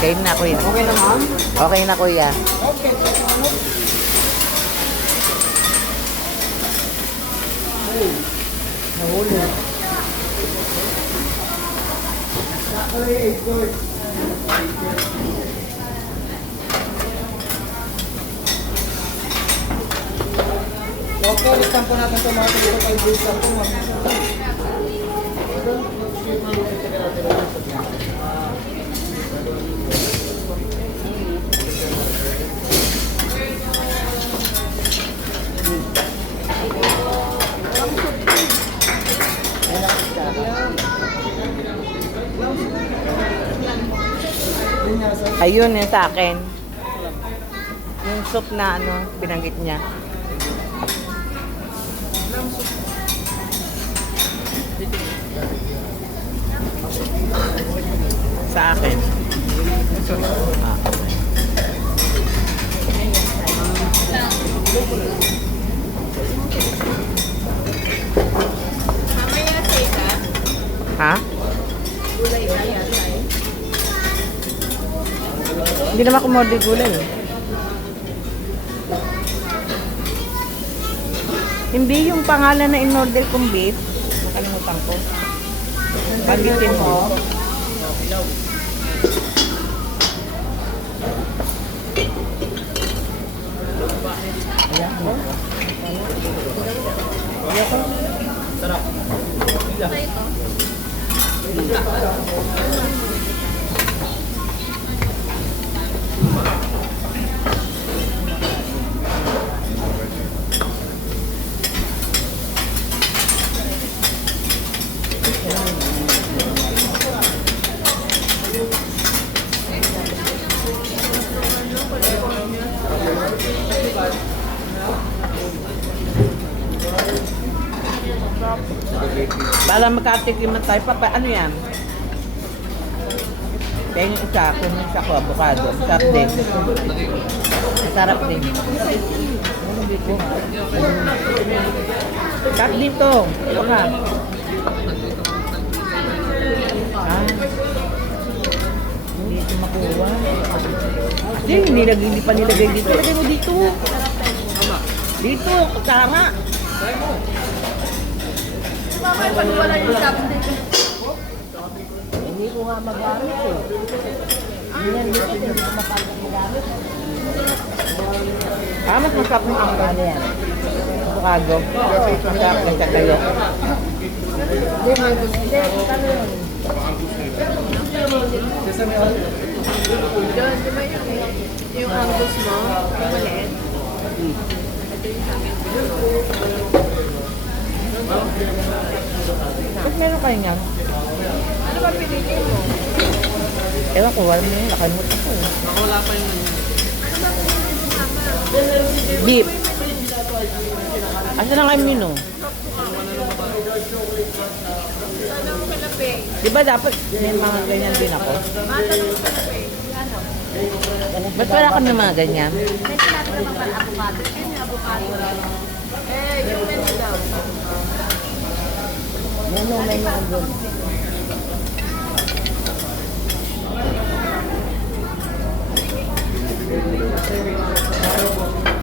Okay na, kuya. Okay na, ma'am? Okay na, kuya. Okay. Nahuli. Okay, listan po natin ito mga ito kay Lisa po. Ayun, yun sa akin. Yung soup na ano, binanggit niya. Sa akin. Ah. Mamaya teka. Ha? Gulay na yatay. Hindi naman kumorder gulay. Hindi yung pangalan na in-order kong beef. Nakalimutan ko. Banditin mo. Ayan mo. Para magkatikiman tayo, papa, ano yan? Kaya yung isa, kung yung isa ko, avocado. Sarap din. Sarap din. Sarap dito. Ito ka. Ah. Hindi ito makuha. Kasi hindi pa nilagay dito. Lagay mo dito. Dito, kasama. Mamaya pag wala yung chopstick. Hindi ko nga magamit eh. Hindi ko magamit. Mas masarap ng ano yan. Avocado. Masarap ng kakayo. Hindi, mangus. Hindi, kano yun? Doon, di ba yung angus mo? Yung maliit? Ito yung sa akin. Ba't meron kayo niyan? Ano ba pinili mo? Ewan ko, wala mo yun. Nakalimutan ko eh. Wala pa yung ano. Ano ba pinili mo sama? Beef. Asa na kayo menu? Sana mo kalaping. Di ba dapat may mga ganyan din ako? Matanong mo kalaping. Ano? Ba't wala kami mga ganyan? May sinabi naman pala avocado. Yun yung avocado. Yung menu daw. Menu, menu.